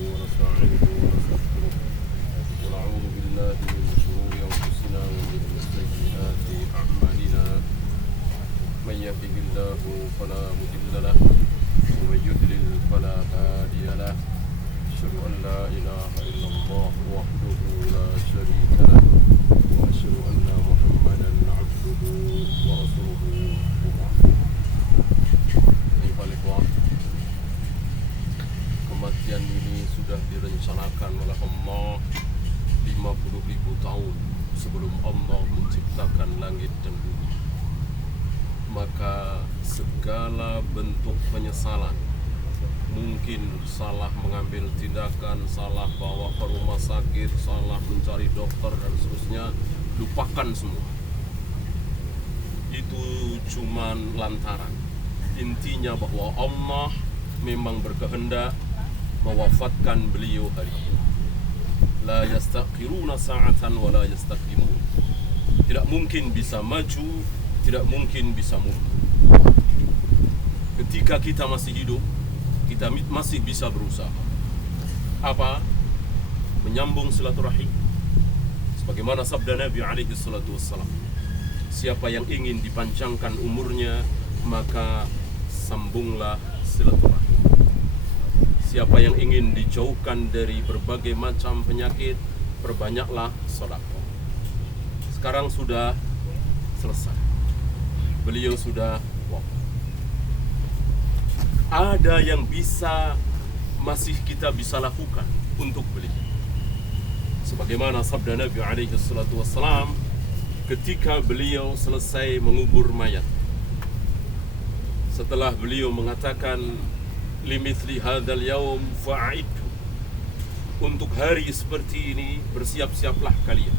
ونستعينه ونستغفره ونعوذ بالله من شرور أنفسنا ومن سيئات أعمالنا من يهده الله فلا مضل له ومن يضلل فلا هادي له أشهد أن لا إله إلا الله وحده لا شريك له وأشهد أن محمدا عبده ورسوله Kematian ini sudah direncanakan oleh Allah 50.000 tahun sebelum Allah menciptakan langit dan bumi. Maka segala bentuk penyesalan, mungkin salah mengambil tindakan, salah bawa ke rumah sakit, salah mencari dokter dan seterusnya, lupakan semua. Itu cuman lantaran. Intinya bahwa Allah memang berkehendak mewafatkan beliau hari ini. La yastaqiruna sa'atan wa la yastaqdimun. Tidak mungkin bisa maju, tidak mungkin bisa mundur. Ketika kita masih hidup, kita masih bisa berusaha. Apa? Menyambung silaturahim. Sebagaimana sabda Nabi alaihi salatu wassalam, siapa yang ingin dipanjangkan umurnya, maka sambunglah silaturahim. Siapa yang ingin dijauhkan dari berbagai macam penyakit, perbanyaklah sedekah. Sekarang sudah selesai. Beliau sudah wafat. Ada yang masih kita bisa lakukan untuk beliau. Sebagaimana sabda Nabi alaihi salatu wassalam ketika beliau selesai mengubur mayat. Setelah beliau mengatakan limithli hadzal yaum fa'idhu, untuk hari seperti ini bersiap-siaplah kalian.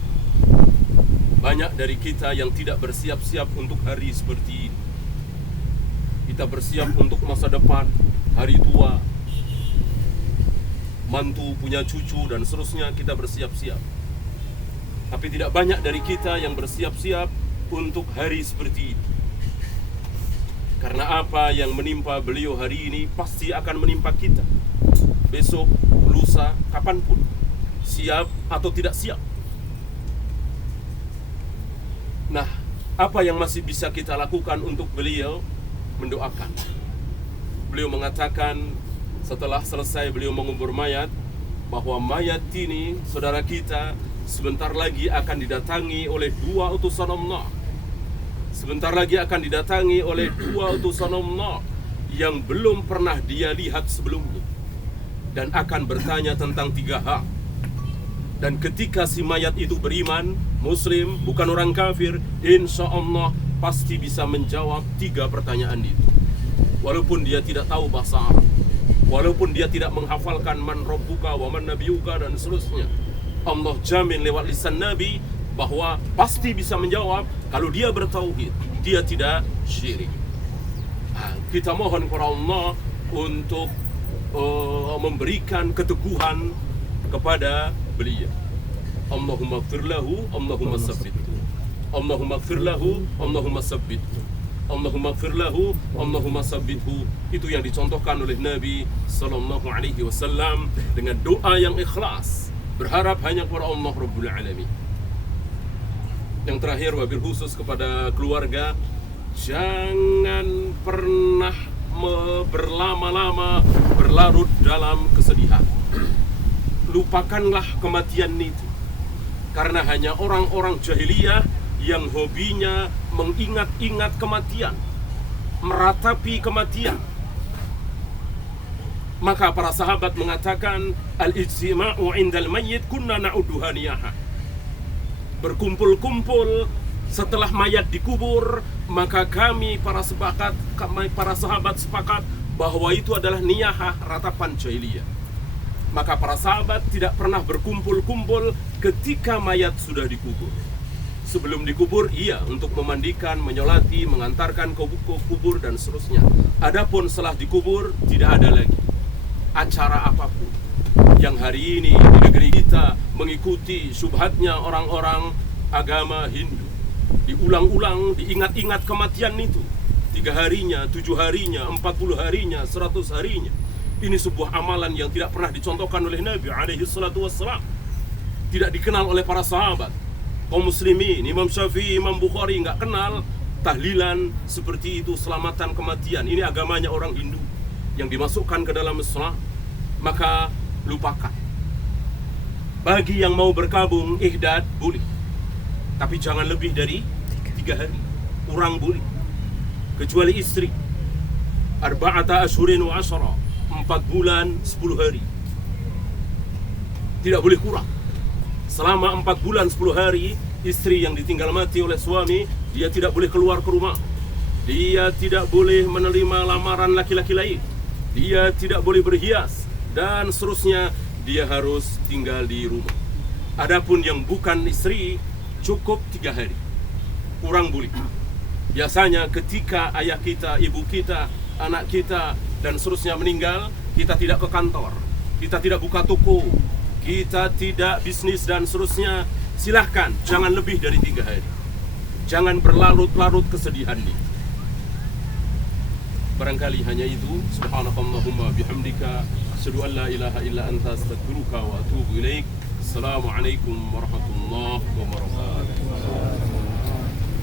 Banyak dari kita yang tidak bersiap-siap untuk hari seperti ini. Kita bersiap untuk masa depan, hari tua, mantu punya cucu dan seterusnya, kita bersiap-siap. Tapi tidak banyak dari kita yang bersiap-siap untuk hari seperti ini. Karena apa yang menimpa beliau hari ini pasti akan menimpa kita besok, lusa, kapanpun. Siap atau tidak siap. Nah, apa yang masih bisa kita lakukan untuk beliau? Mendoakan. Beliau mengatakan setelah selesai beliau mengubur mayat, bahwa mayat ini, saudara kita, sebentar lagi akan didatangi oleh 2 utusan Allah. Sebentar lagi akan didatangi oleh 2 utusan Allah yang belum pernah dia lihat sebelumnya, dan akan bertanya tentang 3 hal. Dan ketika si mayat itu beriman, muslim, bukan orang kafir, insya Allah pasti bisa menjawab 3 pertanyaan itu. Walaupun dia tidak tahu bahasa Arab, walaupun dia tidak menghafalkan man rabbuka wa man nabiyuka dan seterusnya, Allah jamin lewat lisan Nabi bahwa pasti bisa menjawab kalau dia bertauhid, dia tidak syirik. Kita mohon kepada Allah untuk memberikan keteguhan kepada beliau. Allahumma ighfir lahu, Allahumma sabbithu. Allahumma ighfir lahu, Allahumma sabbithu. Allahumma ighfir lahu, Allahumma sabbithu. Itu yang dicontohkan oleh Nabi sallallahu alaihi wasallam dengan doa yang ikhlas, berharap hanya kepada Allah Rabbul Alamin. Yang terakhir, wabil khusus kepada keluarga, jangan pernah berlama-lama berlarut dalam kesedihan. Lupakanlah kematian itu. Karena hanya orang-orang jahiliyah yang hobinya mengingat-ingat kematian, meratapi kematian. Maka para sahabat mengatakan, al-ijtima'u 'indal mayyit kunna na'udduha niyaha. Berkumpul-kumpul setelah mayat dikubur, maka kami para sahabat sepakat bahwa itu adalah niyahah, ratapan jahiliyah. Maka para sahabat tidak pernah berkumpul-kumpul ketika mayat sudah dikubur. Sebelum dikubur, iya, untuk memandikan, menyolati, mengantarkan ke kubur dan seterusnya. Adapun setelah dikubur, tidak ada lagi acara apapun. Yang hari ini di negeri kita mengikuti syubhatnya orang-orang agama Hindu. Diulang-ulang, diingat-ingat kematian itu. 3 harinya, 7 harinya, 40 harinya, 100 harinya. Ini sebuah amalan yang tidak pernah dicontohkan oleh Nabi alaihi salatu wassalam. Tidak dikenal oleh para sahabat. Kaum muslimin, Imam Syafi'i, Imam Bukhari nggak kenal tahlilan seperti itu, selamatan kematian. Ini agamanya orang Hindu yang dimasukkan ke dalam Islam, maka lupakan. Bagi yang mau berkabung ihdad boleh, tapi jangan lebih dari 3 hari. Kurang boleh, kecuali istri. Arba'ata ashhurin wa 'ashra, 4 bulan 10 hari. Tidak boleh kurang. Selama 4 bulan 10 hari, istri yang ditinggal mati oleh suami, dia tidak boleh keluar ke rumah. Dia tidak boleh menerima lamaran laki-laki lain. Dia tidak boleh berhias, dan seterusnya. Dia harus tinggal di rumah. Adapun yang bukan istri, cukup 3 hari. Kurang boleh. Biasanya ketika ayah kita, ibu kita, anak kita, dan seterusnya meninggal, kita tidak ke kantor, kita tidak buka toko, kita tidak bisnis dan seterusnya. Silahkan, jangan lebih dari 3 hari. Jangan berlarut-larut kesedihan ini. Barangkali hanya itu. Subhanakallahumma bihamdika, asyhadu an la ilaha illa anta, astaghfiruka wa atubu ilaik. Assalamualaikum warahmatullahi wabarakatuh.